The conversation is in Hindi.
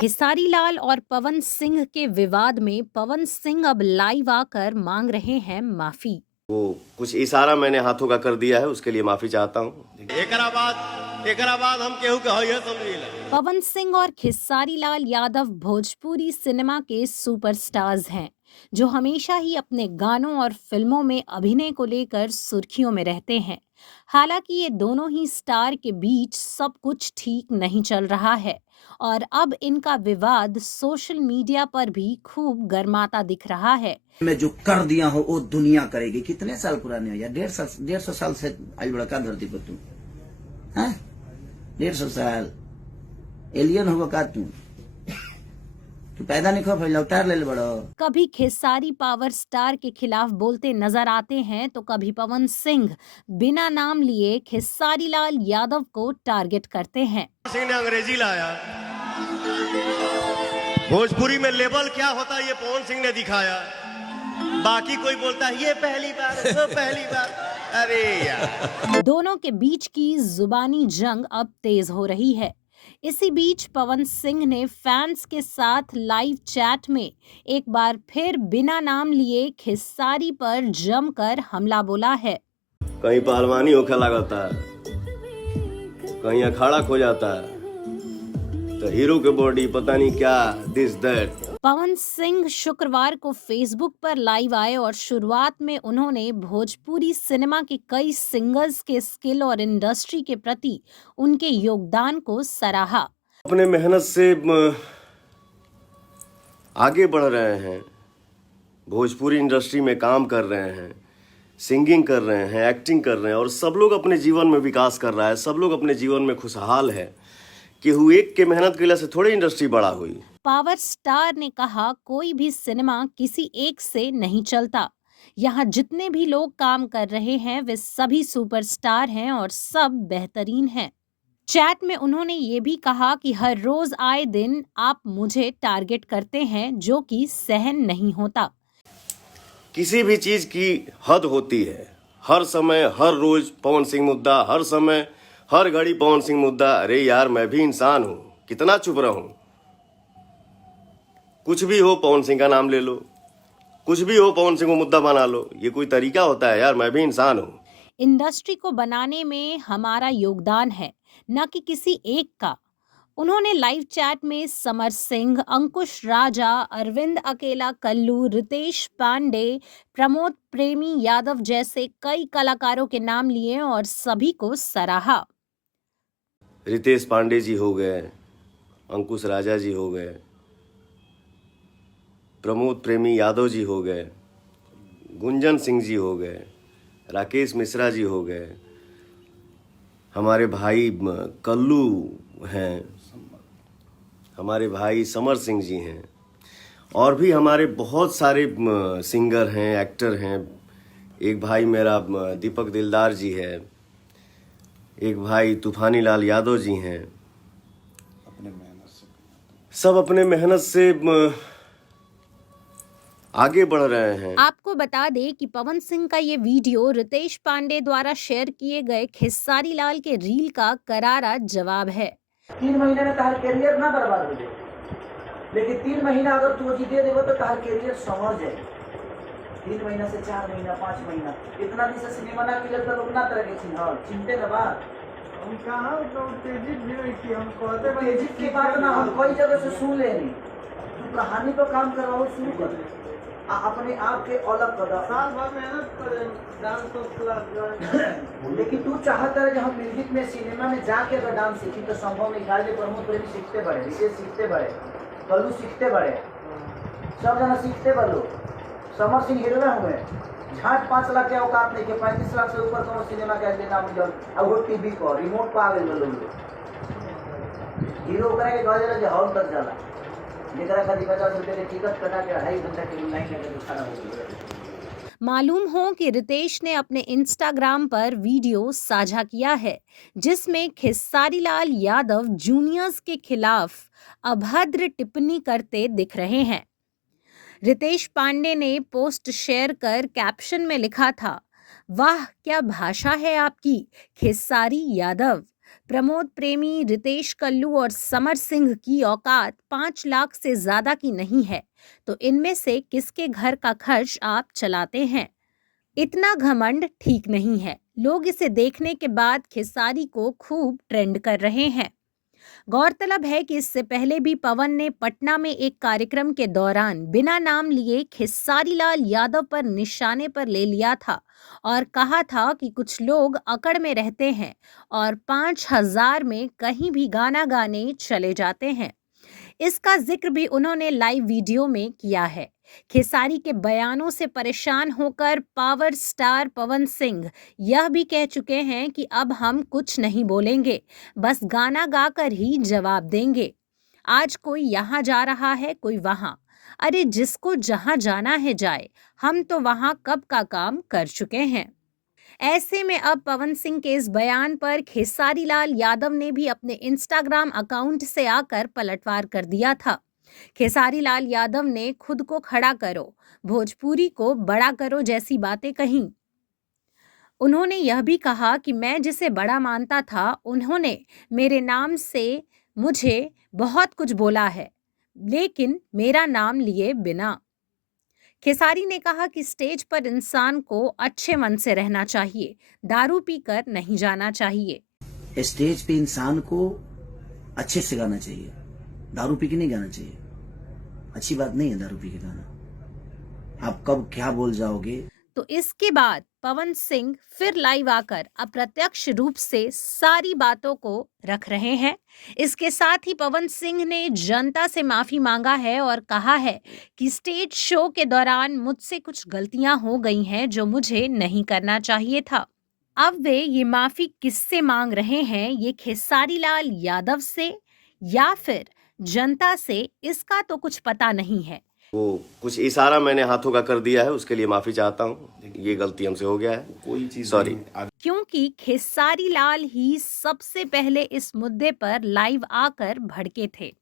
खेसारी लाल और पवन सिंह के विवाद में पवन सिंह अब लाइव आकर मांग रहे हैं माफी। वो कुछ इशारा मैंने हाथों का कर दिया है, उसके लिए माफी चाहता हूँ। एकरा बाद हम केहू के हइए समझिला। पवन सिंह और खेसारी लाल यादव भोजपुरी सिनेमा के सुपरस्टार्स हैं, जो हमेशा ही अपने गानों और फिल्मों में अभिनय को लेकर सुर्खियों में रहते हैं। हालांकि ये दोनों ही स्टार के बीच सब कुछ ठीक नहीं चल रहा है और अब इनका विवाद सोशल मीडिया पर भी खूब गर्माता दिख रहा है। मैं जो कर दिया हो वो दुनिया करेगी। कितने साल पुराने हो यार? 150 साल से आई बड़ा का धरती पर तू, 150 साल एलियन होगा का तू पैदा नहीं खो फैला उतार ले बड़ो। कभी खेसारी पावर स्टार के खिलाफ बोलते नजर आते हैं तो कभी पवन सिंह बिना नाम लिए खेसारी लाल यादव को टारगेट करते हैं। सिंह ने अंग्रेजी लाया, भोजपुरी में लेबल क्या होता है ये पवन सिंह ने दिखाया। बाकी कोई बोलता है ये पहली बार, वो पहली बार। अरे यार, दोनों के बीच की जुबानी जंग अब तेज हो रही है। इसी बीच पवन सिंह ने फैंस के साथ लाइव चैट में एक बार फिर बिना नाम लिए खेसारी पर जमकर हमला बोला है। कहीं पहलवानी होखे लागता है, कहीं अखाड़ा खो जाता है, तो हीरो के बॉडी पता नहीं क्या दिस दैट। पवन सिंह शुक्रवार को फेसबुक पर लाइव आए और शुरुआत में उन्होंने भोजपुरी सिनेमा के कई सिंगर्स के स्किल और इंडस्ट्री के प्रति उनके योगदान को सराहा। अपने मेहनत से आगे बढ़ रहे हैं, भोजपुरी इंडस्ट्री में काम कर रहे हैं, सिंगिंग कर रहे हैं, एक्टिंग कर रहे हैं और सब लोग अपने जीवन में विकास कर रहा है, सब लोग अपने जीवन में खुशहाल है। केहू एक के मेहनत के से थोड़ी इंडस्ट्री बड़ा हुई। पावर स्टार ने कहा, कोई भी सिनेमा किसी एक से नहीं चलता। यहाँ जितने भी लोग काम कर रहे हैं वे सभी सुपरस्टार हैं और सब बेहतरीन हैं। चैट में उन्होंने ये भी कहा कि हर रोज आए दिन आप मुझे टारगेट करते हैं, जो कि सहन नहीं होता। किसी भी चीज की हद होती है। हर समय हर रोज पवन सिंह मुद्दा, हर समय हर घड़ी पवन सिंह मुद्दा। अरे यार, मैं भी इंसान हूं, कितना चुप रहूं। कुछ भी हो पवन सिंह का नाम ले लो, कुछ भी हो पवन सिंह को मुद्दा बना लो। ये कोई तरीका होता है यार? मैं भी इंसान हूं। इंडस्ट्री को बनाने में हमारा योगदान है, न कि किसी एक का। उन्होंने लाइव चैट में समर सिंह, अंकुश राजा, अरविंद अकेला कल्लू, रितेश पांडे, प्रमोद प्रेमी यादव जैसे कई कलाकारों के नाम लिए और सभी को सराहा। रितेश पांडे जी हो गए, अंकुश राजा जी हो गए, प्रमोद प्रेमी यादव जी हो गए, गुंजन सिंह जी हो गए, राकेश मिश्रा जी हो गए, हमारे भाई कल्लू हैं, हमारे भाई समर सिंह जी हैं और भी हमारे बहुत सारे सिंगर हैं, एक्टर हैं। एक भाई मेरा दीपक दिलदार जी है, एक भाई तूफानी लाल यादव जी हैं। सब अपने मेहनत से आगे बढ़ रहे हैं। आपको बता दें कि पवन सिंह का ये वीडियो रितेश पांडे द्वारा शेयर किए गए खेसारी लाल के रील का करारा जवाब है। 3 महीने में तार कैरियर ना बर्बाद हो जाए, लेकिन 3 महीना अगर तू जी दे देवो तो तार कैरियर संवर जाए। 3 महीना से 4 महीना 5 महीना इतना दिन से सिनेमा ना किया तो लोग ना तरह के चिंते ना बात। हम कहाँ तो तेजी भी हुई थी, हम कहते तेजी की बात ना हम कई जगह से सुन लेनी। तू कहानी पर काम करवाओ, शुरू कर अपने आप के अलग कर। साल भर मेहनत करे डांस तो क्लास लेकिन तू चाहता है कि हम म्यूजिक में सिनेमा में जाके अगर डांस सीखी तो संभव नहीं। खाली प्रमोद प्रेमी सीखते बड़े, विशेष सीखते बड़े, कल्लू सीखते बड़े, सब जना सीखते बड़े। समर सिंह हीरो हुए, झाट 5 लाख के औकात नहीं के 35 लाख से ऊपर कौन सिनेमा के लिए नाम जल अब वो टीवी पर रिमोट पर आ गए लोग। हीरो करे के गए जे हॉल तक जाला, जेकरा खाली 50 रुपए के टिकट कटा के 2.5 घंटा के लाइन लगा के खड़ा हो गया। मालूम हो कि रितेश ने अपने इंस्टाग्राम पर वीडियो साझा किया है, जिसमें खेसारी लाल यादव जूनियर्स के खिलाफ अभद्र टिप्पणी करते दिख रहे हैं। रितेश पांडे ने पोस्ट शेयर कर कैप्शन में लिखा था, वाह क्या भाषा है आपकी खेसारी यादव। प्रमोद प्रेमी, रितेश कल्लू और समर सिंह की औकात 5 लाख से ज्यादा की नहीं है, तो इनमें से किसके घर का खर्च आप चलाते हैं? इतना घमंड ठीक नहीं है। लोग इसे देखने के बाद खेसारी को खूब ट्रेंड कर रहे हैं। गौरतलब है कि इससे पहले भी पवन ने पटना में एक कार्यक्रम के दौरान बिना नाम लिए खेसारी लाल यादव पर निशाने पर ले लिया था और कहा था कि कुछ लोग अकड़ में रहते हैं और 5,000 में कहीं भी गाना गाने चले जाते हैं। इसका जिक्र भी उन्होंने लाइव वीडियो में किया है। खेसारी के बयानों से परेशान होकर पावर स्टार पवन सिंह यह भी कह चुके हैं कि अब हम कुछ नहीं बोलेंगे, बस गाना गाकर ही जवाब देंगे। आज कोई यहाँ जा रहा है, कोई वहाँ। अरे जिसको जहाँ जाना है जाए, हम तो वहाँ कब का काम कर चुके हैं। ऐसे में अब पवन सिंह के इस बयान पर खेसारी लाल यादव ने भी अपने इंस्टाग्राम अकाउंट से आकर पलटवार कर दिया था। खेसारी लाल यादव ने खुद को खड़ा करो, भोजपुरी को बड़ा करो जैसी बातें कहीं। उन्होंने यह भी कहा कि मैं जिसे बड़ा मानता था, उन्होंने मेरे नाम से मुझे बहुत कुछ बोला है, लेकिन मेरा नाम लिए बिना। खेसारी ने कहा कि स्टेज पर इंसान को अच्छे मन से रहना चाहिए, दारू पीकर नहीं जाना चाहिए। स्टेज पे इंसान को अच्छे से गाना चाहिए, दारू पी के नहीं गाना चाहिए। अच्छी बात नहीं है दारू पी के गाना। आप कब क्या बोल जाओगे। तो इसके बाद पवन सिंह फिर लाइव आकर अप्रत्यक्ष रूप से सारी बातों को रख रहे हैं। इसके साथ ही पवन सिंह ने जनता से माफी मांगा है और कहा है कि स्टेज शो के दौरान मुझसे कुछ गलतियां हो गई हैं जो मुझे नहीं करना चाहिए था। अब वे ये माफी किससे मांग रहे हैं, ये खेसारी लाल यादव से या फिर जनता से, इसका तो कुछ पता नहीं है। वो कुछ इशारा मैंने हाथों का कर दिया है, उसके लिए माफी चाहता हूँ। ये गलती हमसे हो गया है, कोई चीज सॉरी। क्योंकि खेसारी लाल ही सबसे पहले इस मुद्दे पर लाइव आकर भड़के थे।